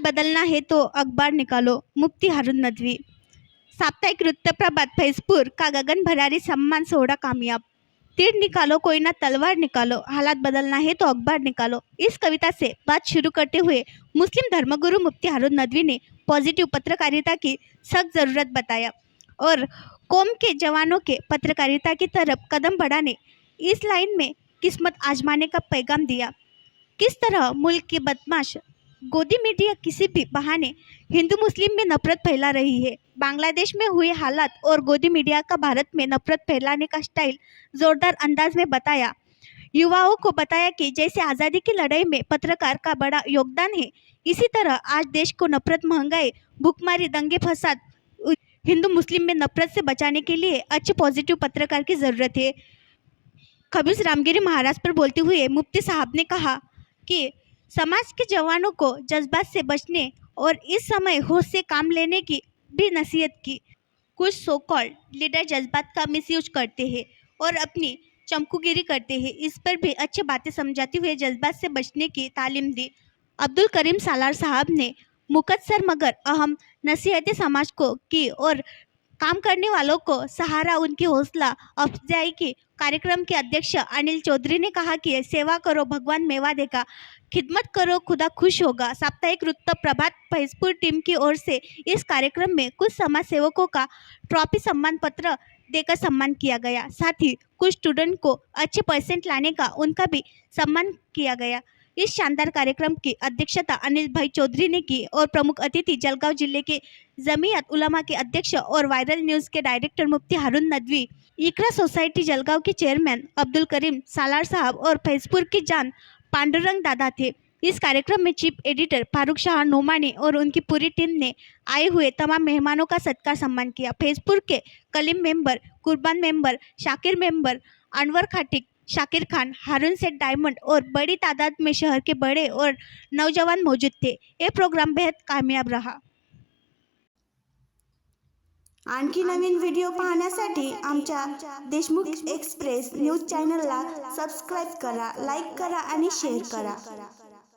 बदलना है तो अखबार निकालो, मुफ्ती हारून नदवी। साप्ताहिक वृत्तप्रभात फैजपुर का गगन भरारी सम्मान सोहरा कामयाब। तीर निकालो कोई ना तलवार निकालो, हालात बदलना है तो अखबार निकालो। इस कविता से बात शुरू करते हुए मुस्लिम धर्मगुरु मुफ्ती हारून नदवी ने पॉजिटिव पत्रकारिता की सख्त ज़रूरत बताया और कौम के जवानों के पत्रकारिता की तरफ कदम बढ़ाने, इस लाइन में किस्मत आजमाने का पैगाम दिया। किस तरह मुल्क की बदमाश गोदी मीडिया किसी भी बहाने हिंदू मुस्लिम में नफरत फैला रही है। बांग्लादेश में हुए हालात और गोदी मीडिया का भारत में नफरत फैलाने का स्टाइल जोरदार अंदाज में बताया। युवाओं को बताया कि जैसे आज़ादी की लड़ाई में पत्रकार का बड़ा योगदान है, इसी तरह आज देश को नफरत, महंगाई, भूखमारी, दंगे फसाद, हिंदू मुस्लिम में नफरत से बचाने के लिए अच्छे पॉजिटिव पत्रकार की ज़रूरत है। खबीस रामगिरी महाराज पर बोलते हुए मुफ्ती साहब ने कहा कि समाज के जवानों को जज्बात से बचने और इस समय होश से काम लेने की भी नसीहत की। कुछ सो कॉल्ड लीडर जज्बात का मिसयूज करते हैं और अपनी चमकुगिरी करते हैं, इस पर भी अच्छी बातें समझाते हुए जज्बात से बचने की तालीम दी। अब्दुल करीम सालार साहब ने मुकत्सर मगर अहम नसीहतें समाज को की और काम करने वालों को सहारा, उनकी हौसला अफजाई की। कार्यक्रम के अध्यक्ष अनिल चौधरी ने कहा कि सेवा करो भगवान मेवा देगा, खिदमत करो खुदा खुश होगा। साप्ताहिक वृत्त प्रभात फैजपुर टीम की ओर से इस कार्यक्रम में कुछ समाज सेवकों का ट्रॉफी सम्मान पत्र देकर सम्मान किया गया। साथ ही कुछ स्टूडेंट को अच्छे परसेंट लाने का उनका भी सम्मान किया गया। इस शानदार कार्यक्रम की अध्यक्षता अनिल भाई चौधरी ने की और प्रमुख अतिथि जलगांव जिले के जमीयत उलमा के अध्यक्ष और वायरल न्यूज़ के डायरेक्टर मुफ्ती हारून नदवी, इकरा सोसाइटी जलगांव के चेयरमैन अब्दुल करीम सालार साहब और फैजपुर की जान पांडुरंग दादा थे। इस कार्यक्रम में चीफ एडिटर फारूक शाह नोमानी और उनकी पूरी टीम ने आए हुए तमाम मेहमानों का सत्कार सम्मान किया। फैजपुर के कलीम मेंबर, कुर्बान मेंबर, शाकिर मेंबर, अनवर खाटिक, शाकिर खान, हारून सेठ डायमंड और बड़ी तादाद में शहर के बड़े और नौजवान मौजूद थे। ये प्रोग्राम बेहद कामयाब रहा। आणखी नवीन व्हिडिओ पाहण्यासाठी आमच्या देशमुख एक्सप्रेस न्यूज चॅनलला सबस्क्राईब करा, लाईक करा आणि शेअर करा।